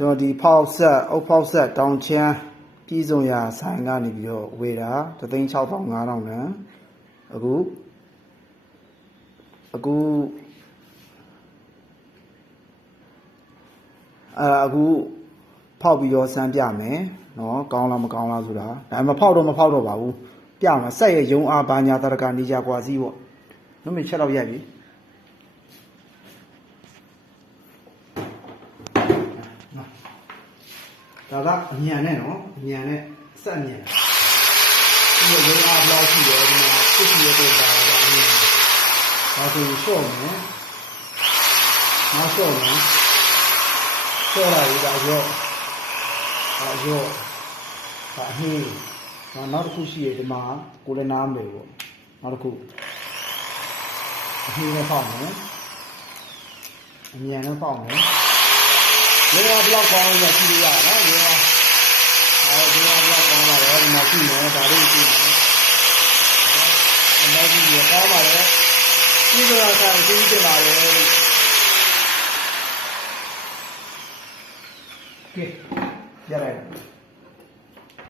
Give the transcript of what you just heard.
ကျွန်တော်ဒီဖောက်ဆက်အုပ်ဖောက်ဆက်တောင်ချမ်းပြည်စုံရာဆိုင်ကနေပြီးတော့ဝေတာ3,6500နဲ့အခုဖောက်ပြီးတော့စမ်းပြမယ်နော်ကောင်းလားမကောင်းလားဆိုတာဒါမဖောက်တော့ပါဘူးပြမှာဆက်ရဲ့ယုံအားဘာညာတရကနေကြကွာစီးပေါ့နှုတ်မချက်တော့ရိုက်ပြီဒါကအမြန်နဲ့နော်အမြန်နဲ့ဆက်အမြန်ဒီရုံးအားဘလောက်ရှိတယ်ဒီမှာပြည့်စုံတဲ့တာဒါအမြန်ဒါဆိုရင်ရှော့မယ်နောက်ရှော့မယ်ရှော့လိုက်ဒါရောဒါအဟင်းနောက်တစ်ခုရှိရဒီမှာကိုလည်းနားမယ်ပေါ့နောက်တစ်ခုအဟင်းနဲ့ဖောက်မယ်အမြန်နဲ့ဖောက်မယ်ရေဘလောက်ကောင်းလဲကြည့်ရအောင်နော်ရေဒီဘလောက်ကောင်းလာတယ်ဒီမှာကြည့်မယ်ဒါလေးကြည့်မယ်အမေကြီးရကောင်းပါလေဒီလိုအစားကြည့်ကြပါလေကဲရရတယ်